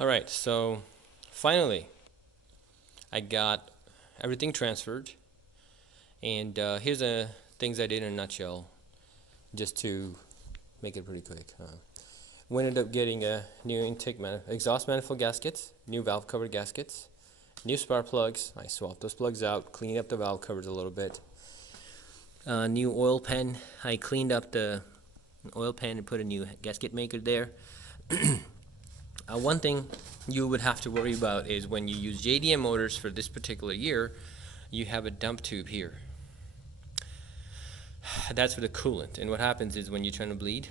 Alright, so finally I got everything transferred, and here's the things I did in a nutshell, just to make it pretty quick. We ended up getting a new exhaust manifold gaskets, new valve cover gaskets, new spark plugs. I swapped those plugs out, cleaned up the valve covers a little bit. New oil pan. I cleaned up the oil pan and put a new gasket maker there. One thing you would have to worry about is when you use JDM motors for this particular year, you have a dump tube here. That's for the coolant, and what happens is when you're trying to bleed,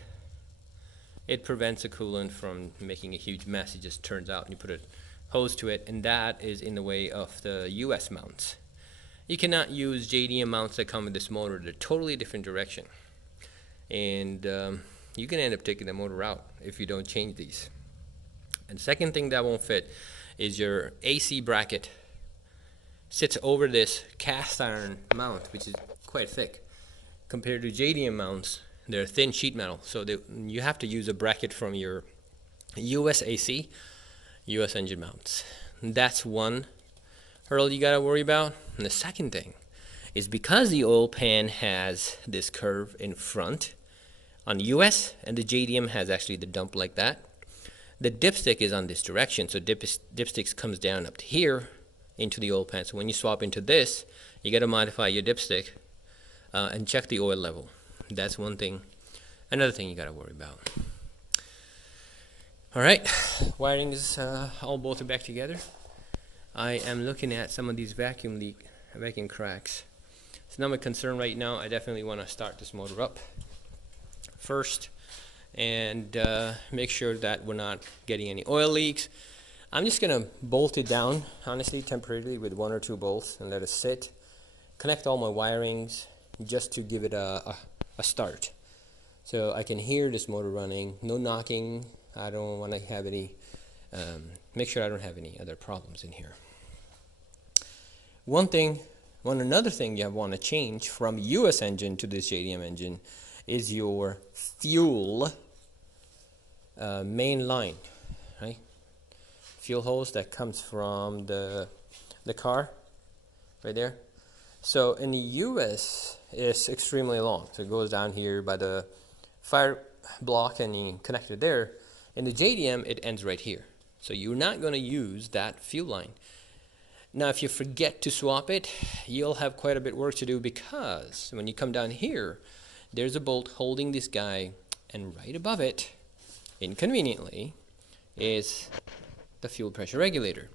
it prevents the coolant from making a huge mess. It just turns out and you put a hose to it, and that is in the way of the US mounts. You cannot use JDM mounts that come with this motor. They're totally different direction, and you can end up taking the motor out if you don't change these. And second thing that won't fit is your AC bracket sits over this cast iron mount, which is quite thick. Compared to JDM mounts, they're thin sheet metal, so you have to use a bracket from your US AC, US engine mounts. That's one hurdle you gotta worry about. And the second thing is because the oil pan has this curve in front on the US, and the JDM has actually the dump like that, the dipstick is on this direction, so dipstick comes down up to here into the oil pan. So when you swap into this, you got to modify your dipstick and check the oil level. That's one thing. Another thing you got to worry about. All right, wiring is all bolted back together. I am looking at some of these vacuum cracks. It's not my concern right now. I definitely want to start this motor up first and make sure that we're not getting any oil leaks. I'm just gonna bolt it down, honestly, temporarily with 1 or 2 bolts and let it sit. Connect all my wirings just to give it a start, so I can hear this motor running. No knocking. I don't want to have any. Make sure I don't have any other problems in here. Another thing you want to change from US engine to this JDM engine is your fuel main line, right? Fuel hose that comes from the car, right there. So in the US, it's extremely long. So it goes down here by the fire block and you connect it there. In the JDM, it ends right here. So you're not going to use that fuel line. Now, if you forget to swap it, you'll have quite a bit of work to do, because when you come down here, there's a bolt holding this guy, and right above it, inconveniently, is the fuel pressure regulator.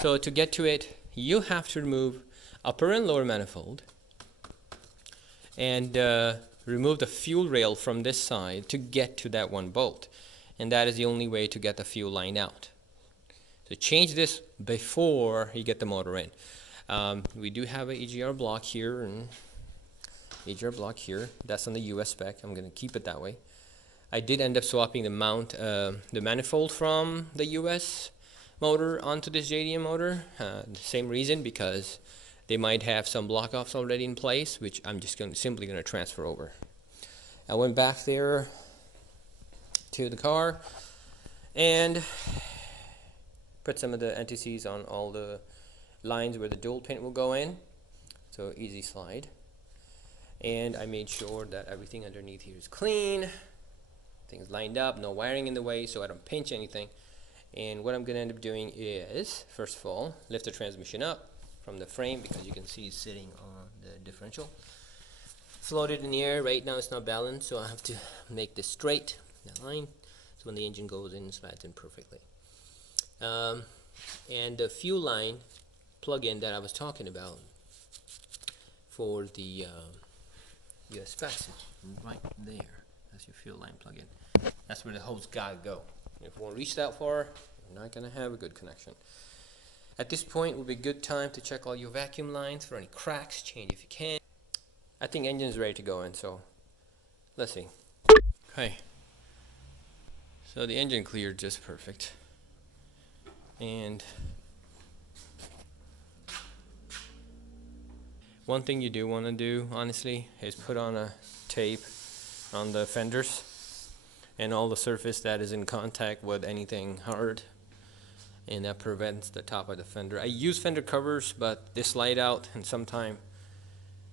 So to get to it, you have to remove upper and lower manifold and remove the fuel rail from this side to get to that one bolt, and that is the only way to get the fuel line out. So change this before you get the motor in. We do have a EGR block here, and EGR block here. That's on the US spec. I'm going to keep it that way. I did end up swapping the manifold from the US motor onto this JDM motor. The same reason, because they might have some block offs already in place, which I'm just simply going to transfer over. I went back there to the car and put some of the NTCs on all the lines where the dual pin will go in. So easy slide. And I made sure that everything underneath here is clean, things lined up, no wiring in the way, so I don't pinch anything. And what I'm going to end up doing is, first of all, lift the transmission up from the frame, because you can see it's sitting on the differential. Float it in the air. Right now it's not balanced, so I have to make this straight, that line, so when the engine goes in, it slides in perfectly. And the fuel line plug-in that I was talking about for the US specs is right there. That's your fuel line plug-in. That's where the hose gotta go. If you won't reach that far, you're not gonna have a good connection. At this point would be a good time to check all your vacuum lines for any cracks. Change if you can. I think engine's ready to go in, so let's see. Okay. So the engine cleared just perfect. And one thing you do want to do, honestly, is put on a tape on the fenders and all the surface that is in contact with anything hard. and that prevents the top of the fender. I use fender covers, but they slide out, and sometimes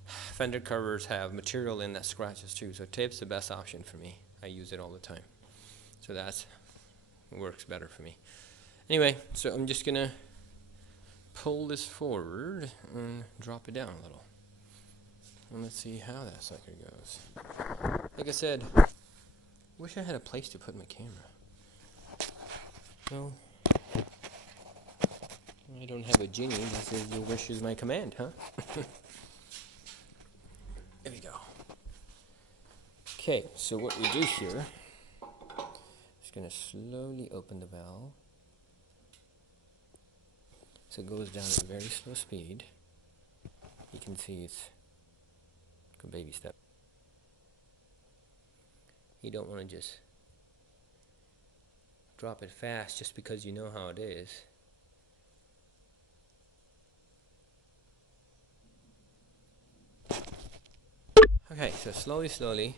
fender covers have material in that scratches too, so tape's the best option for me. I use it all the time, so that works better for me. Anyway, so I'm just gonna pull this forward and drop it down a little, and let's see how that sucker goes. Like I said, wish I had a place to put my camera. Well, I don't have a genie that says your wish is my command, huh? There we go. Okay, so what we do here is going to slowly open the valve. So it goes down at a very slow speed. You can see it's like a baby step. You don't want to just drop it fast just because you know how it is. Okay, so slowly,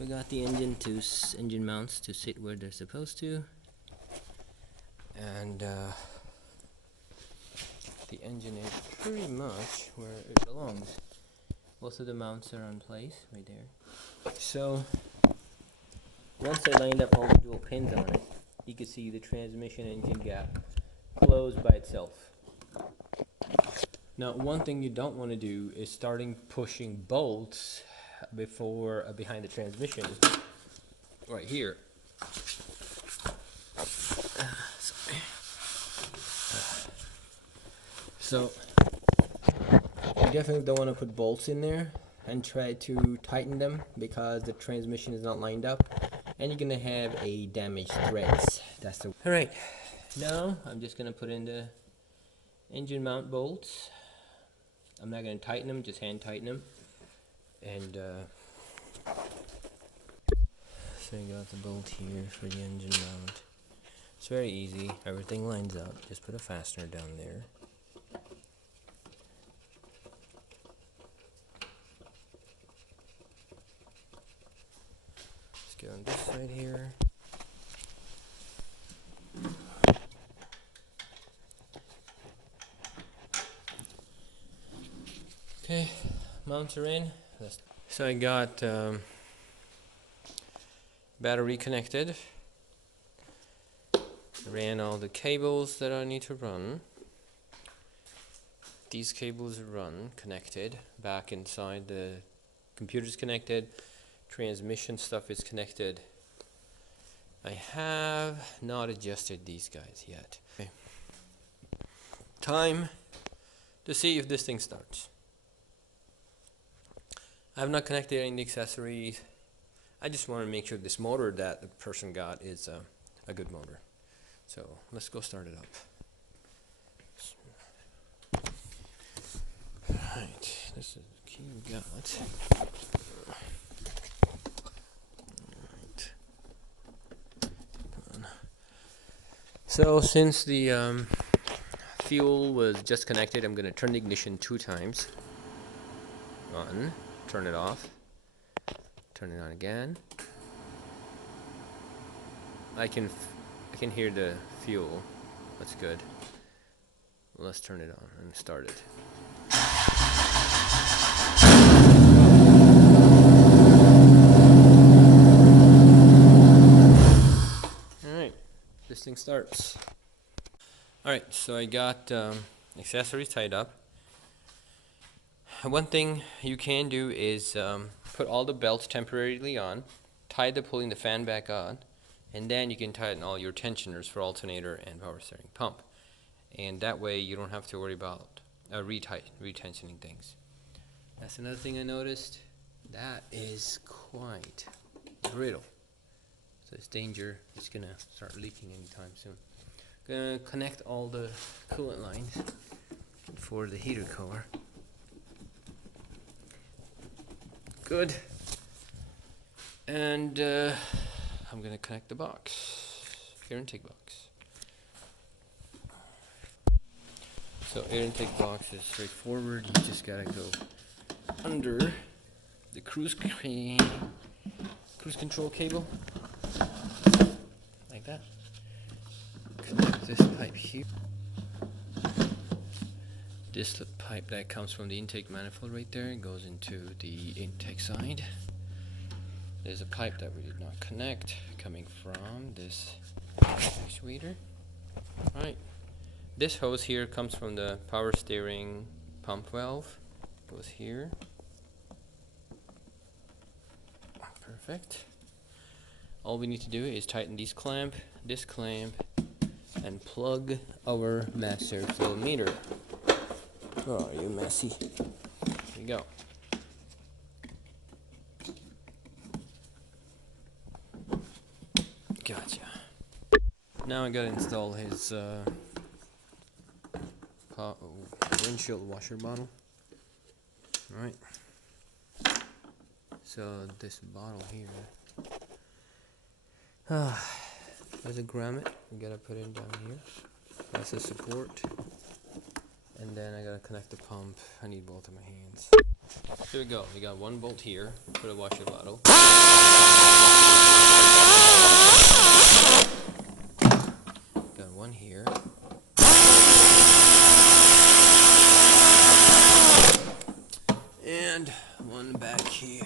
we got the engine mounts to sit where they're supposed to, and the engine is pretty much where it belongs. Most of the mounts are in place right there. So once I lined up all the dual pins on it, you can see the transmission engine gap closed by itself. Now, one thing you don't want to do is starting pushing bolts behind the transmission right here. Sorry. So you definitely don't want to put bolts in there and try to tighten them because the transmission is not lined up, and you're gonna have a damaged threads. That's the. All right. Now I'm just gonna put in the engine mount bolts. I'm not going to tighten them, just hand tighten them. And so I got the bolt here for the engine mount. It's very easy, everything lines up. Just put a fastener down there. Let's go on this side here. Okay, mounts are in. So I got battery connected. Ran all the cables that I need to run. These cables run connected. Back inside the computer's connected. Transmission stuff is connected. I have not adjusted these guys yet. Okay. Time to see if this thing starts. I have not connected any accessories. I just want to make sure this motor that the person got is a good motor. So let's go start it up. Alright, this is the key we got. Alright. Come on. So since the fuel was just connected, I'm going to turn the ignition 2 times. On. Turn it off, turn it on again. I can hear the fuel. That's good. Let's turn it on and start it. Alright, this thing starts. Alright, so I got accessories tied up. One thing you can do is put all the belts temporarily on, tie the pulling the fan back on, and then you can tighten all your tensioners for alternator and power steering pump. And that way you don't have to worry about retensioning things. That's another thing I noticed. That is quite brittle. So it's danger. It's going to start leaking anytime soon. Going to connect all the coolant lines for the heater core. Good. And I'm going to connect the box, air intake box. So air intake box is straightforward. You just got to go under the cruise control cable, like that. Connect this pipe here. This pipe that comes from the intake manifold right there goes into the intake side. There's a pipe that we did not connect coming from this actuator. Right. This hose here comes from the power steering pump valve. Goes here. Perfect. All we need to do is tighten this clamp, and plug our master flow meter. Oh, you messy. Here you go. Gotcha. Now I gotta install his windshield washer bottle. Alright. So this bottle here. There's a grommet. We gotta put it down here. That's the support. And then I gotta connect the pump. I need both of my hands. Here we go. We got one bolt here for the washer bottle. Got one here. And one back here.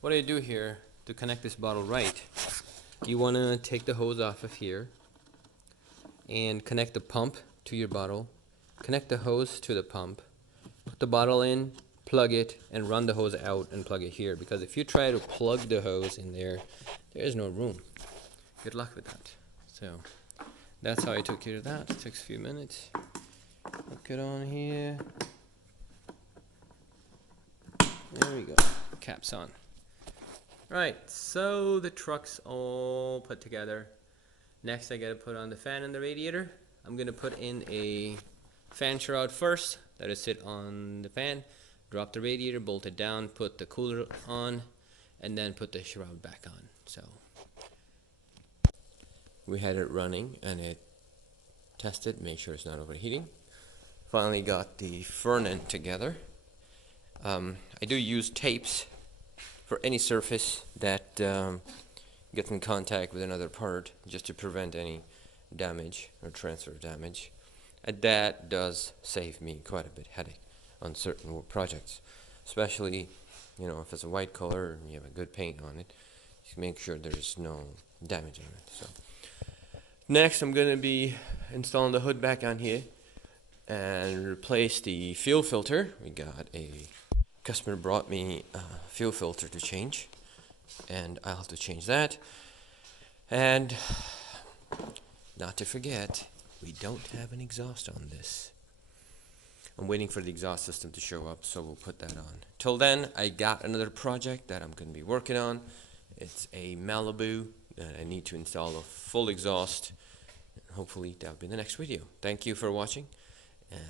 What I do here to connect this bottle right, you want to take the hose off of here and connect the pump to your bottle, connect the hose to the pump, put the bottle in, plug it, and run the hose out and plug it here, because if you try to plug the hose in there, there is no room. Good luck with that. So that's how I took care of that. It takes a few minutes. Hook it on here. There we go. Caps on. Right, so the truck's all put together. Next I gotta put on the fan and the radiator. I'm gonna put in a fan shroud first, let it sit on the fan, drop the radiator, bolt it down, put the cooler on, and then put the shroud back on. So we had it running and it tested, make sure it's not overheating. Finally got the front end together. I do use tapes for any surface that gets in contact with another part, just to prevent any damage or transfer damage. And that does save me quite a bit of headache on certain projects, especially if it's a white color and you have a good paint on it, just make sure there's no damage on it. So next I'm going to be installing the hood back on here and replace the fuel filter. We got a customer brought me a fuel filter to change, and I'll have to change that. And not to forget, we don't have an exhaust on this. I'm waiting for the exhaust system to show up, so we'll put that on. Till then, I got another project that I'm going to be working on. It's a Malibu, and I need to install a full exhaust. Hopefully that'll be the next video. Thank you for watching, and